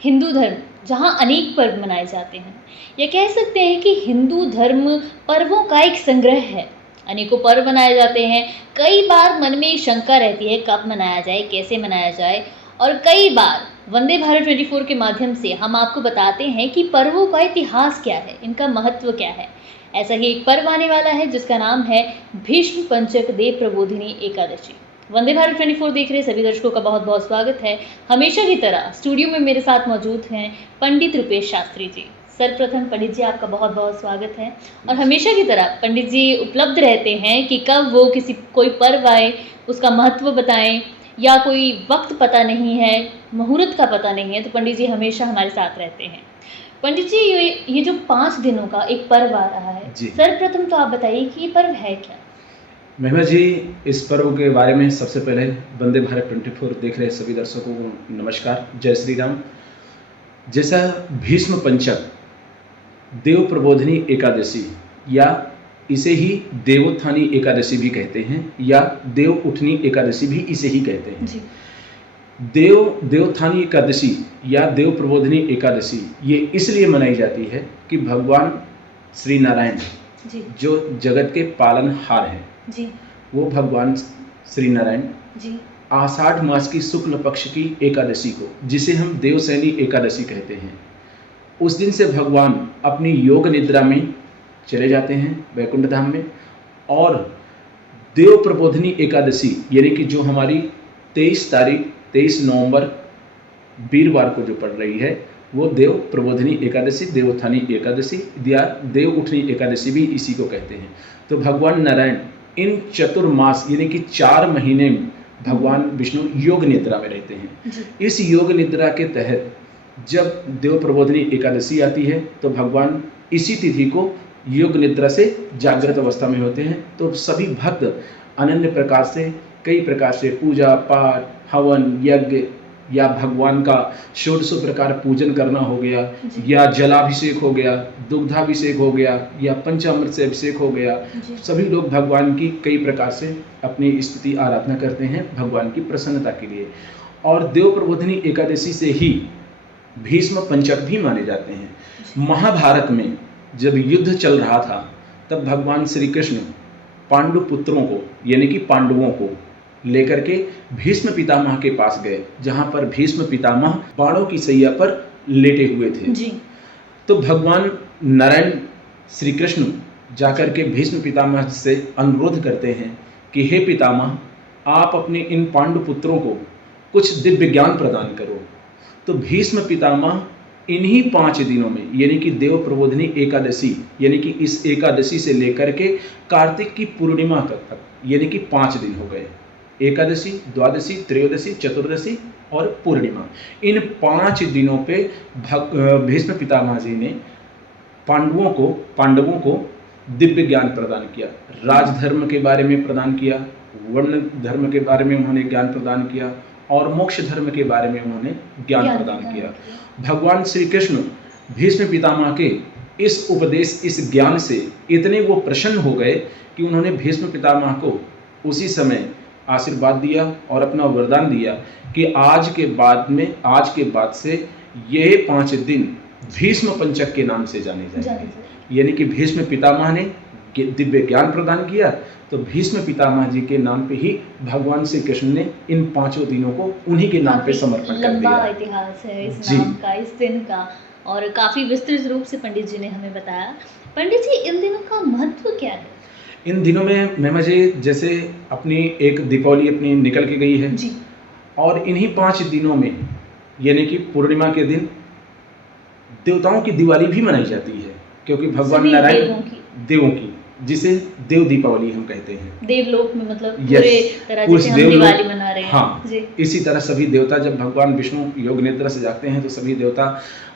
हिंदू धर्म जहाँ अनेक पर्व मनाए जाते हैं या कह सकते हैं कि हिंदू धर्म पर्वों का एक संग्रह है। अनेकों पर्व मनाए जाते हैं। कई बार मन में शंका रहती है कब मनाया जाए, कैसे मनाया जाए, और कई बार वंदे भारत 24 के माध्यम से हम आपको बताते हैं कि पर्वों का इतिहास क्या है, इनका महत्व क्या है। ऐसा ही एक पर्व आने वाला है जिसका नाम है भीष्म पंचक देव प्रबोधिनी एकादशी। वंदे भारत 24 देख रहे सभी दर्शकों का बहुत बहुत स्वागत है। हमेशा की तरह स्टूडियो में मेरे साथ मौजूद हैं पंडित रूपेश शास्त्री जी। सर्वप्रथम पंडित जी आपका बहुत बहुत स्वागत है। और हमेशा की तरह पंडित जी उपलब्ध रहते हैं कि कब वो कोई पर्व आए उसका महत्व बताएं, या कोई वक्त पता नहीं है, मुहूर्त का पता नहीं है, तो पंडित जी हमेशा हमारे साथ रहते हैं। पंडित जी ये जो 5 दिनों का एक पर्व आ रहा है, सर्वप्रथम तो आप बताइए कि ये पर्व है क्या। महिमा जी, इस पर्व के बारे में सबसे पहले वंदे भारत 24 देख रहे सभी दर्शकों को नमस्कार, जय श्री राम। जैसा भीष्म पंचक देव प्रबोधिनी एकादशी, या इसे ही देवोत्थानी एकादशी भी कहते हैं, या देव उठनी एकादशी भी इसे ही कहते हैं जी। देवोत्थानी एकादशी या देव प्रबोधिनी एकादशी ये इसलिए मनाई जाती है कि भगवान श्री नारायण जी। जो जगत के पालनहार हैं जी। वो भगवान श्री नारायण जी। आषाढ़ मास की शुक्ल पक्ष की एकादशी को, जिसे हम देवसैनी एकादशी कहते हैं, उस दिन से भगवान अपनी योग निद्रा में चले जाते हैं वैकुंठ धाम में। और देव प्रबोधिनी एकादशी यानी कि जो हमारी 23 नवंबर वीरवार को जो पड़ रही है, वो देव प्रबोधिनी एकादशी, देवोत्थानी एकादशी या देव उठनी एकादशी भी इसी को कहते हैं। तो भगवान नारायण इन चतुर्मास यानी कि 4 महीने भगवान विष्णु योग निद्रा में रहते हैं। इस योग निद्रा के तहत जब देव प्रबोधिनी एकादशी आती है तो भगवान इसी तिथि को योग निद्रा से जागृत अवस्था में होते हैं। तो सभी भक्त अनन्य प्रकार से, कई प्रकार से पूजा पाठ, हवन यज्ञ, या भगवान का 16 प्रकार पूजन करना हो गया, या जलाभिषेक हो गया, दुग्धाभिषेक हो गया, या पंचामृत से अभिषेक हो गया, सभी लोग भगवान की कई प्रकार से अपनी स्तुति आराधना करते हैं भगवान की प्रसन्नता के लिए। और देव प्रबोधिनी एकादशी से ही भीष्म पंचक भी माने जाते हैं। महाभारत में जब युद्ध चल रहा था तब भगवान श्री कृष्ण पांडु पुत्रों को यानी कि पांडवों को लेकर के भीष्म पितामह के पास गए, जहां पर भीष्म पितामह बाणों की सैया पर लेटे हुए थे जी। तो भगवान नारायण श्री कृष्ण जाकर के भीष्म पितामह से अनुरोध करते हैं कि हे पितामह, आप अपने इन पांडु पुत्रों को कुछ दिव्य ज्ञान प्रदान करो। तो भीष्म पितामह इन्हीं 5 दिनों में यानी कि देव प्रबोधिनी एकादशी यानी कि इस एकादशी से लेकर के कार्तिक की पूर्णिमा तक यानी कि 5 दिन हो गए। एकादशी, द्वादशी, त्रयोदशी, चतुर्दशी और पूर्णिमा, इन 5 दिनों पे भीष्म पितामह जी ने पांडवों को दिव्य ज्ञान प्रदान किया। राजधर्म के बारे में प्रदान किया, वर्ण धर्म के बारे में उन्होंने ज्ञान प्रदान किया, और मोक्ष धर्म के बारे में उन्होंने ज्ञान प्रदान किया। भगवान श्री कृष्ण भीष्म पितामह के इस उपदेश, इस ज्ञान से इतने वो प्रसन्न हो गए कि उन्होंने भीष्म पितामह को उसी समय आशीर्वाद दिया और अपना वरदान दिया कि आज के बाद से ये 5 दिन भीष्म पंचक के नाम से जाने जाएंगे। यानी कि भीष्म पितामह ने दिव्य ज्ञान प्रदान किया, तो भीष्म पितामह जी के नाम पे ही भगवान श्री कृष्ण ने इन 5 दिनों को उन्हीं के नाम पे समर्पण कर दिया। लंबा इतिहास है इस नाम का, इस दिन का, और काफी विस्तृत रूप से पंडित जी ने हमें बताया। पंडित जी, इन दिनों का महत्व क्या है? इन दिनों में महिमा जी, जैसे अपनी एक दीपावली अपनी निकल के गई है जी। और इन्हीं 5 दिनों में यानी कि पूर्णिमा के दिन देवताओं की दिवाली भी मनाई जाती है, क्योंकि भगवान नारायण देवों की, जिसे देव दीपावली हम कहते हैं। देवलोक में मतलब पूरे तरह से हम दिवाली मना रहे हैं। हाँ जी। इसी तरह सभी देवता जब भगवान विष्णु योग निद्रा से जागते हैं तो सभी देवता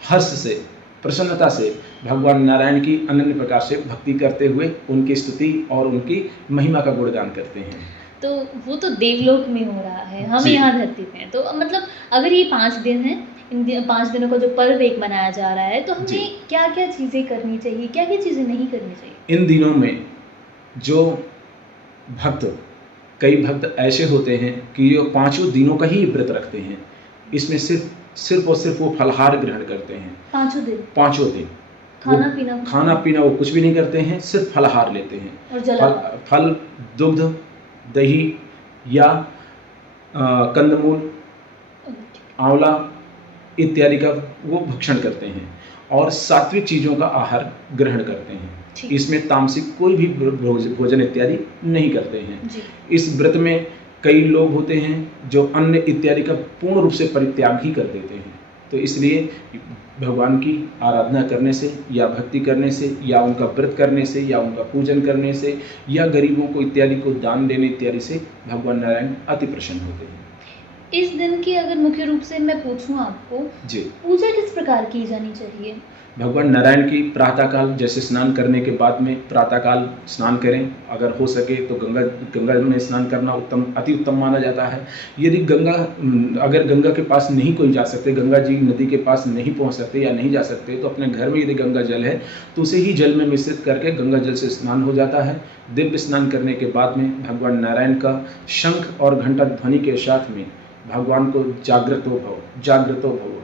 हर्ष से, प्रसन्नता से भगवान नारायण की अनन्य प्रकार से भक्ति करते हुए उनकी स्तुति और उनकी महिमा का गुणगान करते हैं। तो वो तो देवलोक में हो रहा है, हम यहाँ धरती पे हैं। तो मतलब अगर ये 5 दिन है, इन 5 दिनों का जो पर्व एक मनाया जा रहा है, तो हमें क्या क्या चीज़ें करनी चाहिए, क्या क्या चीज़ें नहीं करनी चाहिए? इन दिनों में जो कई भक्त ऐसे होते हैं कि ये 5 दिनों का ही व्रत रखते हैं। इसमें सिर्फ सिर्फ और सिर्फ वो फलाहार ग्रहण करते हैं 5 दिन। वो खाना पीना वो कुछ भी नहीं करते हैं, सिर्फ फलाहार लेते हैं। और जलाहार। फल, दुग्ध, दही या कंदमूल, आंवला इत्यादि का वो भक्षण करते हैं और सात्विक चीज़ों का आहार ग्रहण करते हैं। ठीक। इसमें तामसिक कोई भी भोजन इत्यादि नहीं करते हैं। जी। इस व्रत में कई लोग होते हैं जो अन्न इत्यादि का पूर्ण रूप से परित्याग ही कर देते हैं। तो इसलिए भगवान की आराधना करने से या भक्ति करने से या उनका व्रत करने से या उनका पूजन करने से या गरीबों को इत्यादि को दान देने इत्यादि से भगवान नारायण अति प्रसन्न होते हैं। इस दिन की अगर मुख्य रूप से मैं पूछूं आपको, जी, पूजा किस प्रकार की जानी चाहिए? भगवान नारायण की प्रातःकाल जैसे स्नान करने के बाद में प्रातःकाल स्नान करें। अगर हो सके तो गंगा में स्नान करना अति उत्तम माना जाता है। यदि अगर गंगा के पास नहीं कोई जा सकते, गंगा जी नदी के पास नहीं पहुंच सकते या नहीं जा सकते, तो अपने घर में यदि गंगा जल है तो उसे ही जल में मिश्रित करके गंगा जल से स्नान हो जाता है। दिव्य स्नान करने के बाद में भगवान नारायण का शंख और घंटा ध्वनि के साथ में भगवान को जागृतो भव,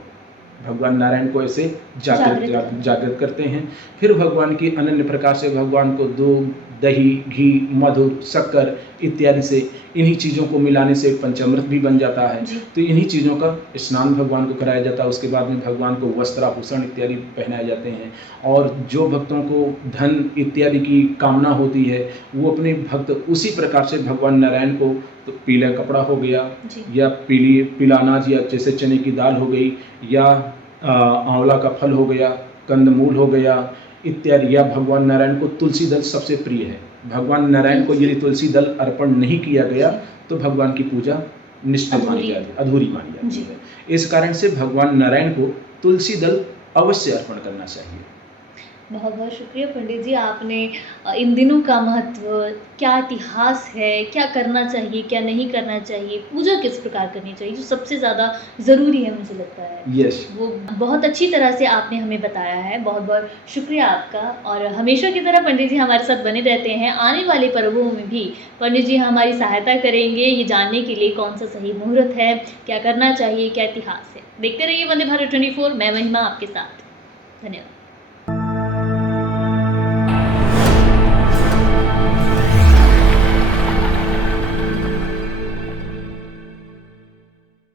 भगवान नारायण को ऐसे जागृत करते हैं। फिर भगवान की अनन्य प्रकार से भगवान को दूध, दही, घी, मधु, शक्कर इत्यादि से इन्हीं चीज़ों को मिलाने से पंचामृत भी बन जाता है। तो इन्हीं चीज़ों का स्नान भगवान को कराया जाता है। उसके बाद में भगवान को वस्त्राभूषण इत्यादि पहनाए जाते हैं। और जो भक्तों को धन इत्यादि की कामना होती है वो अपने भक्त उसी प्रकार से भगवान नारायण को, तो पीला कपड़ा हो गया या पीला अनाज या जैसे चने की दाल हो गई या आंवला का फल हो गया, कंदमूल हो गया इत्यादि, या भगवान नारायण को तुलसी दल सबसे प्रिय है। भगवान नारायण को यदि तुलसी दल अर्पण नहीं किया गया तो भगवान की पूजा निष्फल मानी जाती है, अधूरी मानी जाती है। इस कारण से भगवान नारायण को तुलसी दल अवश्य अर्पण करना चाहिए। बहुत बहुत शुक्रिया पंडित जी, आपने इन दिनों का महत्व, क्या इतिहास है, क्या करना चाहिए, क्या नहीं करना चाहिए, पूजा किस प्रकार करनी चाहिए, जो सबसे ज़्यादा ज़रूरी है मुझे लगता है, यस, वो बहुत अच्छी तरह से आपने हमें बताया है। बहुत बहुत शुक्रिया आपका। और हमेशा की तरह पंडित जी हमारे साथ बने रहते हैं। आने वाले पर्वों में भी पंडित जी हमारी सहायता करेंगे ये जानने के लिए कौन सा सही मुहूर्त है, क्या करना चाहिए, क्या इतिहास है। देखते रहिए वंदे भारत 24। मैं महिमा आपके साथ। धन्यवाद।